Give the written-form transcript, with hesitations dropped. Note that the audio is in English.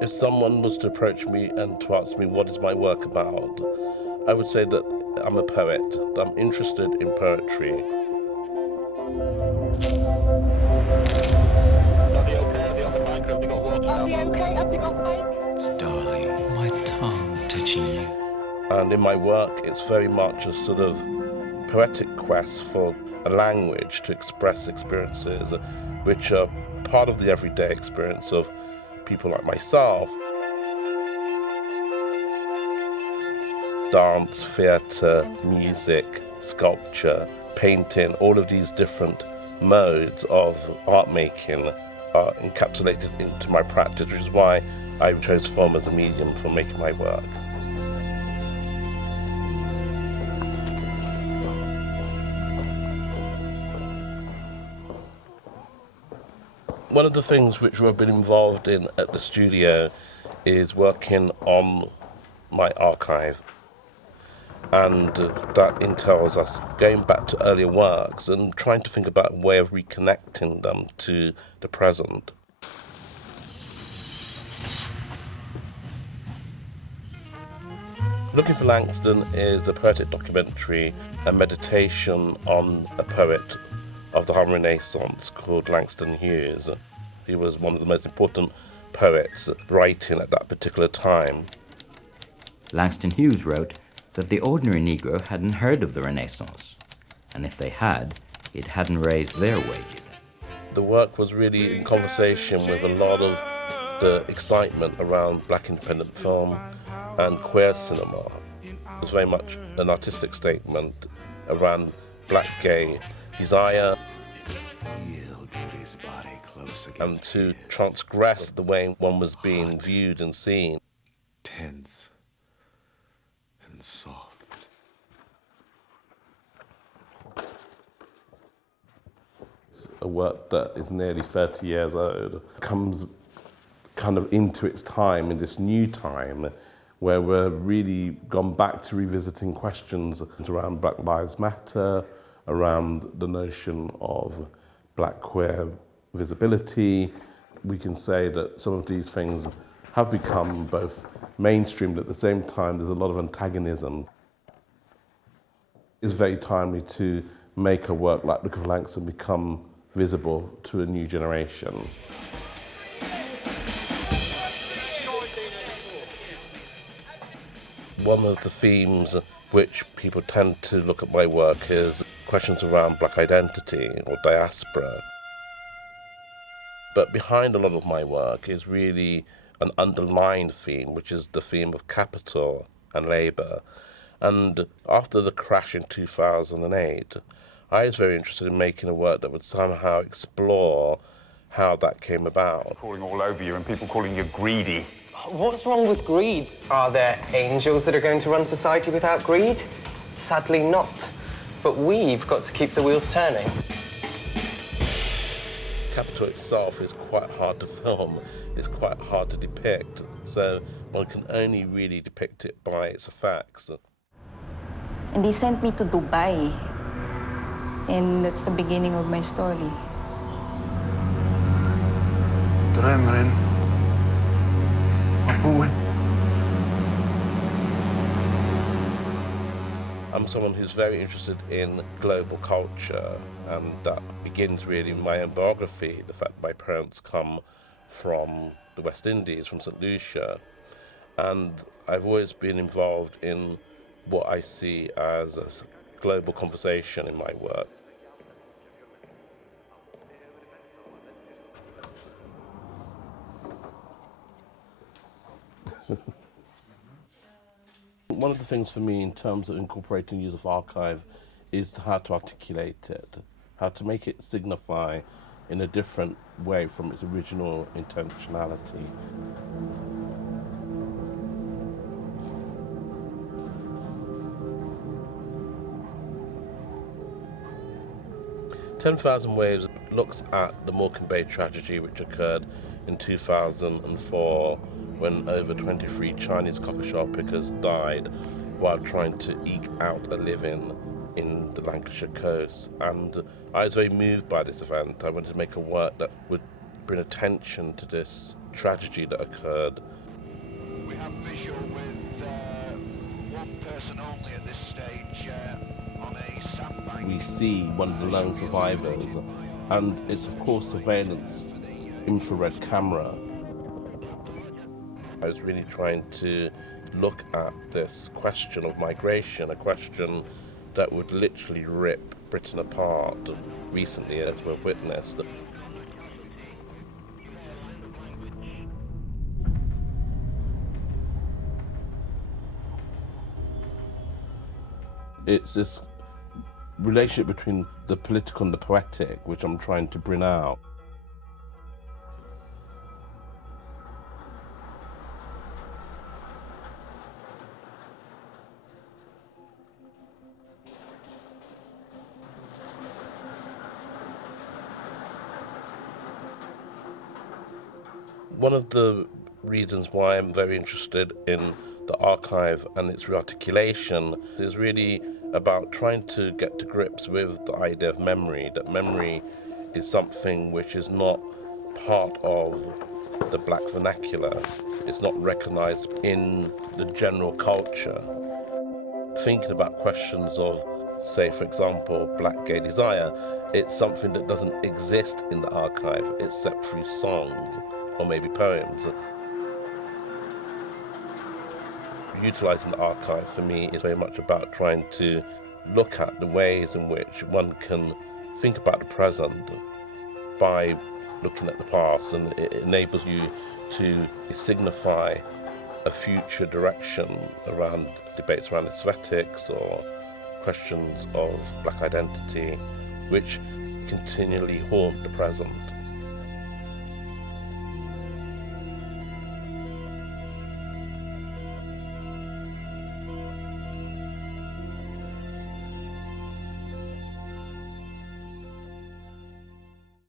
If someone was to approach me and to ask me what is my work about, I would say that I'm a poet, that I'm interested in poetry. It's darling, my tongue touching you. And in my work, it's very much a sort of poetic quest for a language to express experiences which are part of the everyday experience of people like myself. Dance, theatre, music, sculpture, painting, all of these different modes of art making are encapsulated into my practice, which is why I chose film as a medium for making my work. One of the things which we've been involved in at the studio is working on my archive. And that entails us going back to earlier works and trying to think about a way of reconnecting them to the present. Looking for Langston is a poetic documentary, a meditation on a poet of the Harlem Renaissance called Langston Hughes. He was one of the most important poets writing at that particular time. Langston Hughes wrote that the ordinary Negro hadn't heard of the Renaissance, and if they had, it hadn't raised their wages. The work was really in conversation with a lot of the excitement around black independent film and queer cinema. It was very much an artistic statement around black gay desire and to transgress the way one was being viewed and seen. Tense and soft. It's a work that is nearly 30 years old, comes kind of into its time, in this new time, where we're really gone back to revisiting questions around Black Lives Matter, around the notion of black queer visibility. We can say that some of these things have become both mainstream, but at the same time there's a lot of antagonism. It's very timely to make a work like Looking for Langston become visible to a new generation. One of the themes which people tend to look at my work is questions around black identity or diaspora. But behind a lot of my work is really an underlying theme, which is the theme of capital and labour. And after the crash in 2008, I was very interested in making a work that would somehow explore how that came about. Calling all over you and people calling you greedy. What's wrong with greed? Are there angels that are going to run society without greed? Sadly not. But we've got to keep the wheels turning. Capital itself is quite hard to film, it's quite hard to depict, so one can only really depict it by its effects. And they sent me to Dubai, and that's the beginning of my story. I'm someone who's very interested in global culture, and that begins really in my own biography, the fact my parents come from the West Indies, from St. Lucia, and I've always been involved in what I see as a global conversation in my work. One of the things for me in terms of incorporating use of archive is how to articulate it, how to make it signify in a different way from its original intentionality. "10,000 Waves" looks at the Morecambe Bay tragedy which occurred in 2004 when over 23 Chinese cocktail pickers died while trying to eke out a living in the Lancashire coast, and I was very moved by this event. I wanted to make a work that would bring attention to this tragedy that occurred. We have visual with one person only at this stage on a sandbank. We see one of the lone survivors, and it's of course surveillance infrared camera. I was really trying to look at this question of migration, a question that would literally rip Britain apart recently, as we've witnessed. It's this relationship between the political and the poetic which I'm trying to bring out. One of the reasons why I'm very interested in the archive and its rearticulation is really about trying to get to grips with the idea of memory, that memory is something which is not part of the black vernacular. It's not recognised in the general culture. Thinking about questions of, say, for example, black gay desire, it's something that doesn't exist in the archive except through songs or maybe poems. Utilising the archive for me is very much about trying to look at the ways in which one can think about the present by looking at the past, and it enables you to signify a future direction around debates around aesthetics or questions of black identity, which continually haunt the present.